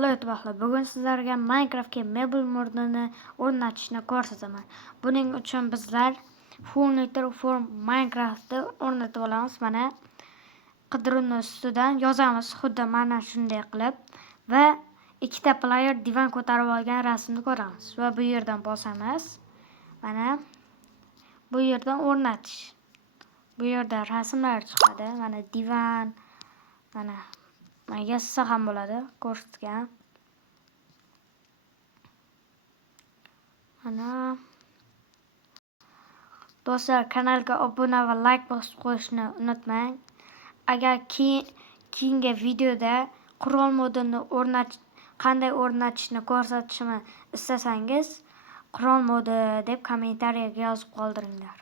Baxtlar, bugun sizlarga Minecraftga mebel modini o'rnatishni ko'rsataman. Buning uchun bizlar Furniture for Minecraftni o'rnatib olamiz. Mana qidiruvni ustidan yozamiz, xuddi mana shunday qilib va ikkita player divan ko'tarib olgan rasmni ko'ramiz va bu yerdan bosamiz. Mana bu yerdan o'rnatish. Bu yerda rasmlar chiqadi. Mana divan, mana yozsa ham bo'ladi, ko'rsatgan. Mana do'stlar, kanalga obuna va like bosib qo'yishni unutmang. Agar keyingi videoda qurol modini qanday o'rnatishni ko'rsatishimni istasangiz, qurol modi deb kommentariyaga yozib qoldiringlar.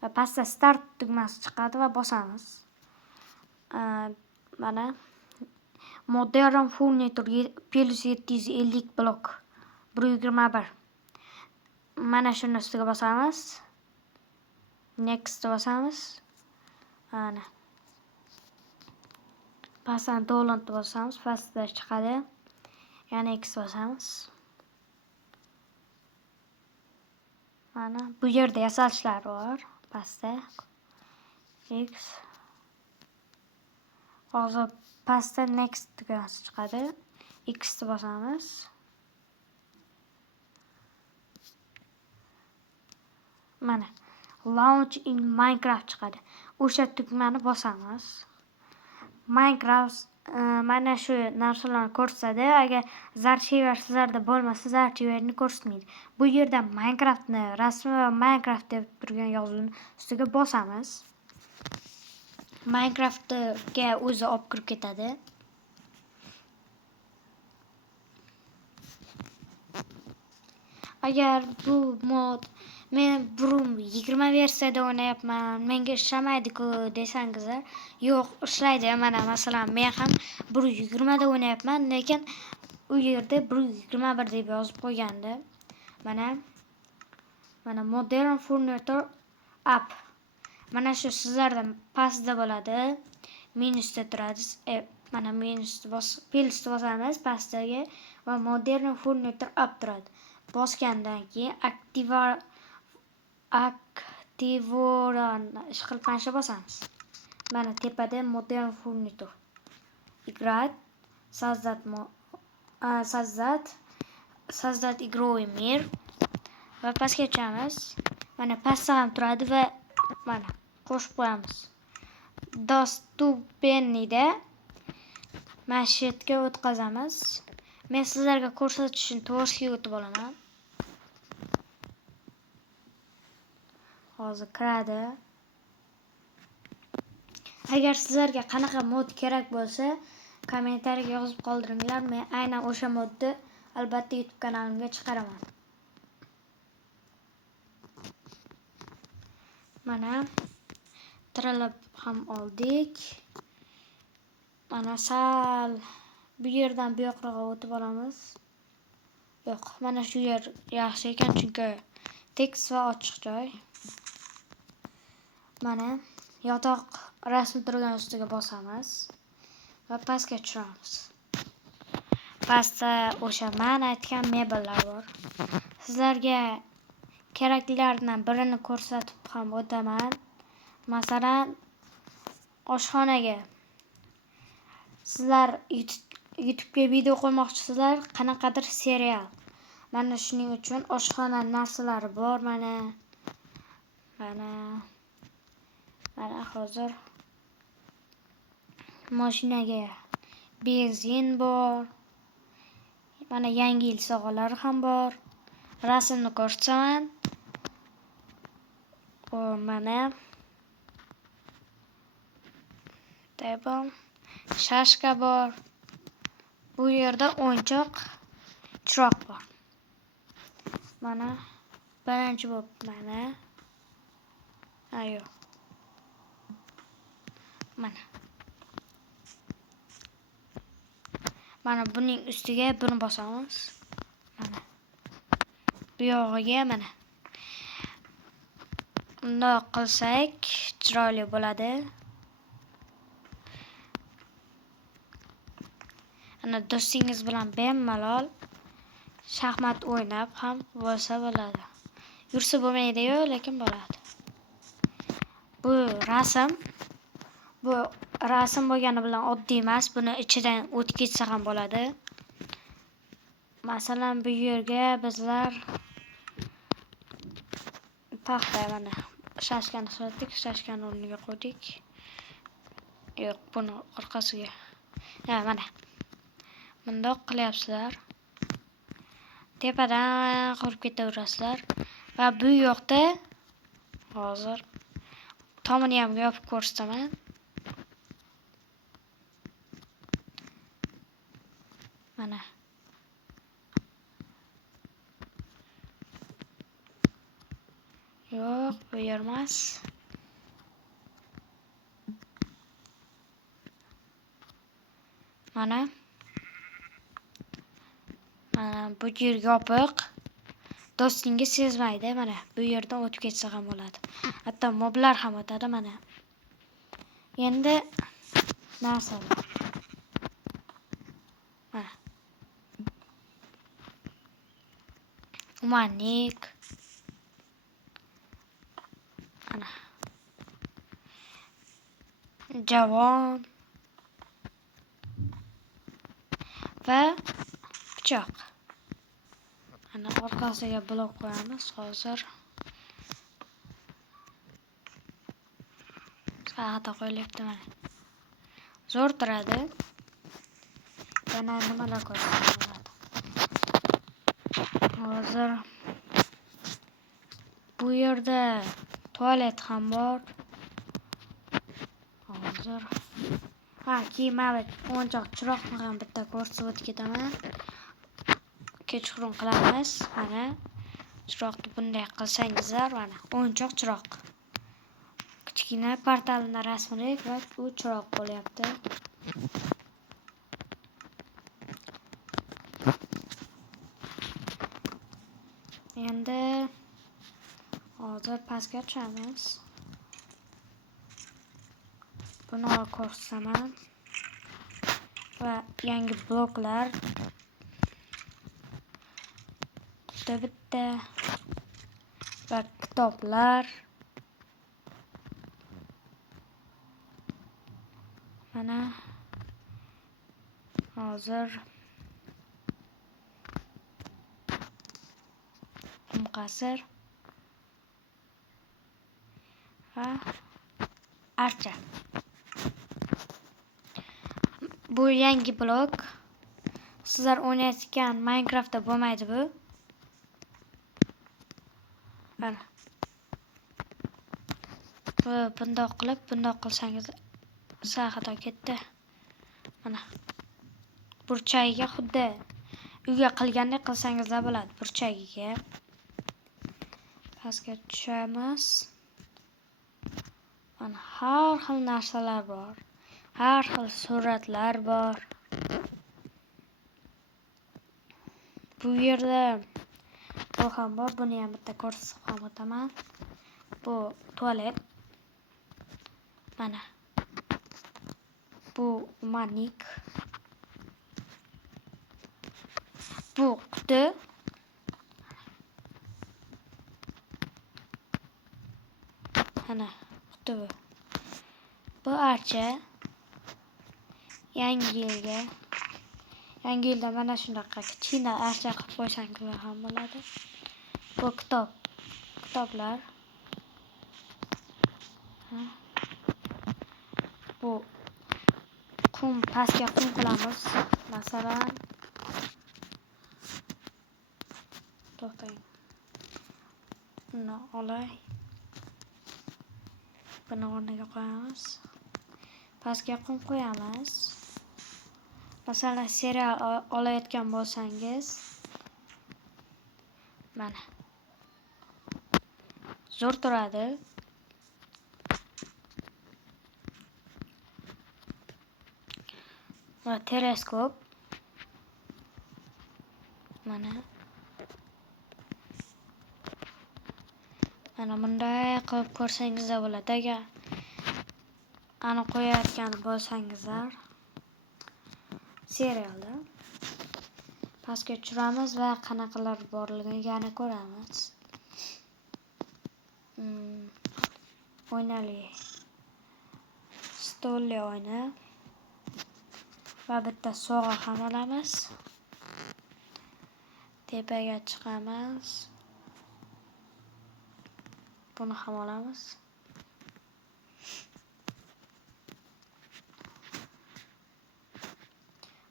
Va pastda start tugmasi chiqadi va bosamiz. Mana Modern Furniture plus 750 blok 121. Mana shuni ustiga bosamiz. Next bosamiz. Mana pastdan download bosamiz, pastda chiqadi. Yana X bosamiz. Mana bu yerda yasalishlar bor, pastda X. Hozir pastda next tugmasi chiqadi. X bosamiz. Mana launch in Minecraft chiqadi. O'sha tugmani bosamiz. Minecraft mana shu narsalarni ko'rsatadi. Agar zarchiver sizlarda bo'lmasa, zarchiverni ko'rsatmaydi. Bu yerda Minecraftni rasmi va Minecraft deb turgan yozuvni ustiga bosamiz. Minecraftga o'zi olib kirib ketadi. Agar bu mod men Brum 20 versiyada o'ynayapman, menga ishlamaydi-ku desangiz, yo'q, ishlaydi. Mana masalan, men ham Brum 20 da o'ynayapman, lekin u yerda Brum 21 deb yozib qo'ygandi. Mana Modern Furniture app. Mana shu sizlarda pastda bo'ladi, minusda turadi. Mana minusni bosamiz pastdagi va Modern Furniture app turadi. Bosgandan keyin aktivorani ishqilpancha bosamiz. Mana tepada Modern Furniture. Играть, создать игровой мир. Va pastga tushamiz. Mana pastda ham turadi va mana qo'shib qo'yamiz. Dostupnida mana shu yerga o'tkazamiz. Men sizlarga ko'rsatish uchun to'g'risiga o'tib olaman. Hozir kiradi. Agar sizlarga qanaqa mod kerak bo'lsa, kommentariyaga yozib qoldiringlar. Men aynan o'sha modni albatta YouTube kanalimga chiqaraman. Mana tiralab ham oldik. Mana sal bu yerdan bu yoqqa o'tib olamiz. Yo'q, mana shu yer yaxshi ekan, chunki tekst va ochiq joy. Mana yotoq rasmi turgan ustiga bosamiz va pastga tushiramiz. Pastda o'sha men aytgan mebellar bor. Sizlarga keraklilardan birini ko'rsatib ham o'taman. Masalan, oshxonaga sizlar YouTube'ga video qo'ymoqchisizlar, qanaqadir serial. Mana shuning uchun oshxona narsalari bor. Mana hozir mashinaga benzin bor. Mana yangi yil sovg'alari ham bor. Rasmni ko'rsataman. Mana tebon shashka bor. Bu yerda o'yinchoq chiroq bor. Mana birinchi bo'lib mana buning ustiga buni bosamiz. Mana bu yog'iga mana bundoq qilsak chiroyli bo'ladi. Ana do'stingiz bilan bemalol shaxmat o'ynab ham bo'lsa bo'ladi. Yursa bo'lmaydi-yu, lekin bo'ladi. Bu rasm bo'lgani bilan oddiy emas. Buni ichidan o'tib ketsa ham bo'ladi. Masalan, bu yerga bizlar taxta mana shashkani so'ratdik, shashkani o'rniga qo'ydik. Yo'q, buni orqasiga. Mana. Bundoq qilyapsizlar. Tepadan qurib ketaverasizlar va bu yoqda hozir tomini ham yopib ko'rsataman. Mana. Yo'q, bu yer emas. Mana bu yer yopiq. Do'stingiz sezmaydi. Mana bu yerdan o'tib ketsa ham bo'ladi. Hatto moblar ham o'tadi mana. Endi narsalar. Mana. Umanik. Mana. Javon. Va pichoq. Ana orqasiga blok qo'yamiz hozir. Saata qo'yilibdi mana. Zo'r turadi. Yana nimalar ko'rsatadi. Hozir bu yerda tualet ham bor. Hozir kiyimali o'yinchoq chiroqni ham bitta ko'rsatib ketaman. Kechqurun qilamiz. Mana chiroqni bunday qilsangizlar, mana o'yinchoq chiroq. Kichkina portalni rasmlik va bu chiroq bo'lyapti. Endi hozir pastga tushamiz. Buni ko'rsataman. Va yangi bloklar bitta va kitoblar. Mana hozir qasr va archa. Bu yangi blok. Sizlar o'ynayotgan Minecraftda bo'lmaydi bu. Mana. Bundoq qilsangiz xato ketdi. Mana. Burchagiga xuddi uyga qilgandek qilsangizlar bo'ladi. Burchagiga pastga tushamiz. Mana har xil narsalar bor. Har xil suratlar bor. Bu yerda bu ham bor. Buni ham bitta ko'rsatib ham o'taman. Bu tualet. Mana. Bu manik. Bu quti. Mana quti bu. Bu archa. Yangi yilda mana shunaqa kichkina archa qilib qo'ysangiz ham bo'ladi. Bu kitoblar. Bu pastga qum qilamiz. Masalan, to'xtang. Buni olay. Buni o'rniga qo'yamiz. Pastga qum qo'yamiz. Masalan, serial olayotgan bo'lsangiz, mana. Zo'r turadi. Va teleskop. Mana. Mana bunday qilib ko'rsangizlar bo'ladi. Agar ani qo'yayotgan bo'lsangizlar, serialda pastga tushiramiz va qanaqalar borligini yana ko'ramiz. O'ynali stolli o'yini va bitta sovg'a ham olamiz. Tepaga chiqamiz. Buni ham olamiz.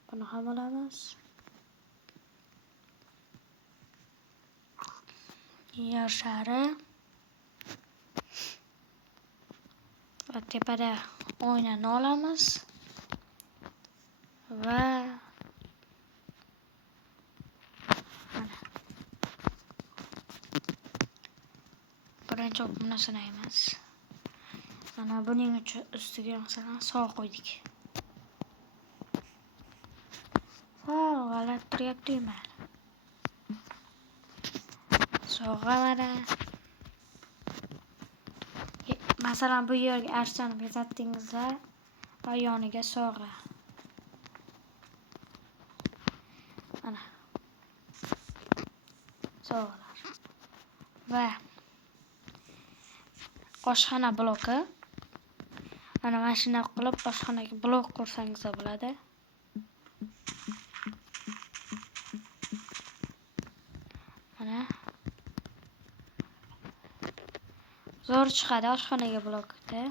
Buni ham olamiz. Yer shari va tepada o'ynani olamiz va birinchi o'qimni sinaymiz. Mana buning uchun ustiga masalan sog' qo'ydik. G'alati turyapti-yu sog'ga mana. Masalan bu yerga archani bezatdingizlar va yoniga sog'ga. Mana sog'lar va oshxona bloki. Mana shuna qilib oshxonaga blok qursangiz bo'ladi. Mana zo'r chiqadi oshxonaga blokda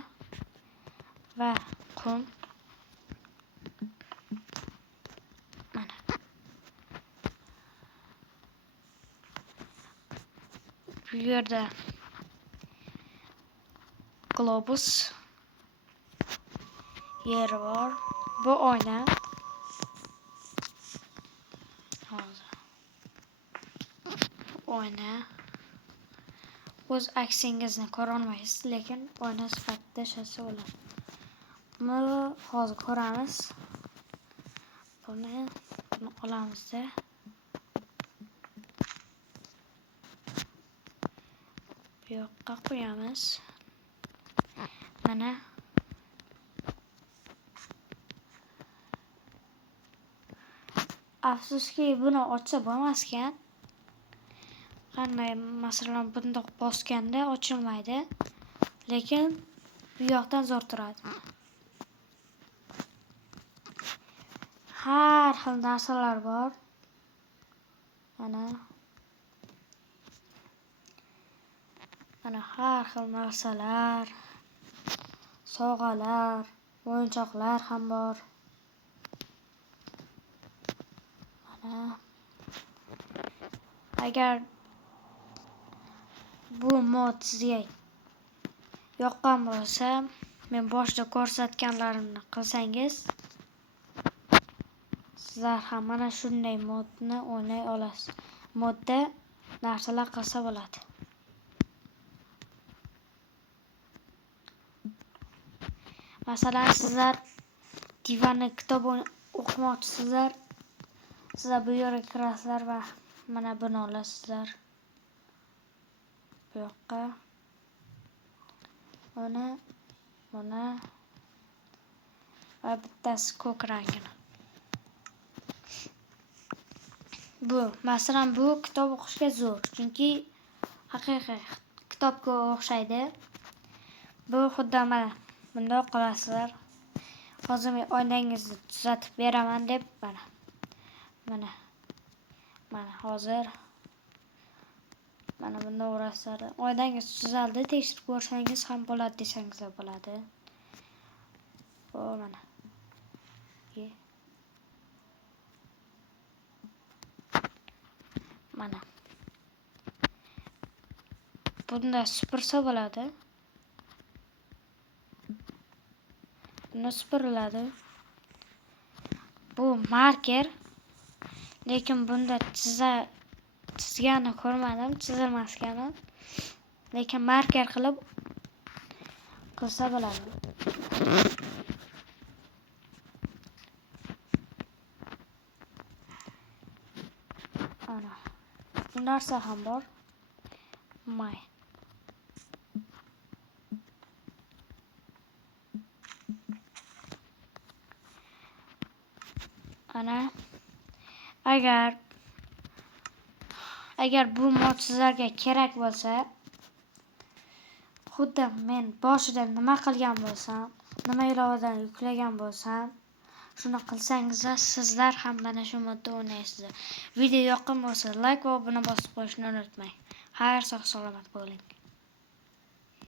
va qum. Mana bu yerda globus yeri bor. Bu oyna. Hozir oyna o'z aksingizni ko'ra olmaysiz, lekin oyna sifatida ishlasa bo'ladi. Buni hozir ko'ramiz. Buni olamizda. Bu yoqqa qo'yamiz. Mana afsuski buni ochsa bo'lmas ekan. Qanday masalan bundoq bosganda ochilmaydi, lekin bu yoqdan zo'r turadi. Har xil narsalar bor. Mana har xil narsalar, sovg'alar, o'yinchoqlar ham bor. Mana agar bu mod sizga yoqqan bo'lsa, men boshida ko'rsatganlarimni qilsangiz, sizlar ham mana shunday modni o'ynay olasiz. Modda narsalar qilsa bo'ladi. Masalan, sizlar divanni kitob o'qimoqchisizlar. Sizlar bu yerga kirasizlar va mana buni olasizlar. Bu yoqqa buni va bittasi ko'k rangini. Bu masalan bu kitob o'qishga zo'r, chunki haqiqiy kitobga o'xshaydi. Bu xuddi mana bundoq qolasizlar. Hozir men oynangizni tuzatib beraman deb mana hozir mana bunda urasizlar. Oynangiz tuzaldi, tekshirib ko'rsangiz ham bo'ladi desangiz bo'ladi. Bu mana bunda supursa bo'ladi. Buni supuriladi. Bu marker, lekin bunda chizgani ko'rmadim, chizilmasgani. Lekin marker qilib qilsa bo'ladi. Ana bu narsa ham bor. Mana agar bu mod sizlarga kerak bo'lsa, xuddi men boshida nima qilgan bo'lsam, nima ilovadan yuklagan bo'lsam, shuni qilsangizlar sizlar ham mana shu modda o'ynaysizlar. Video yoqqan bo'lsa like va obuna bosib qo'yishni unutmang. Xayr, sog' salomat bo'ling.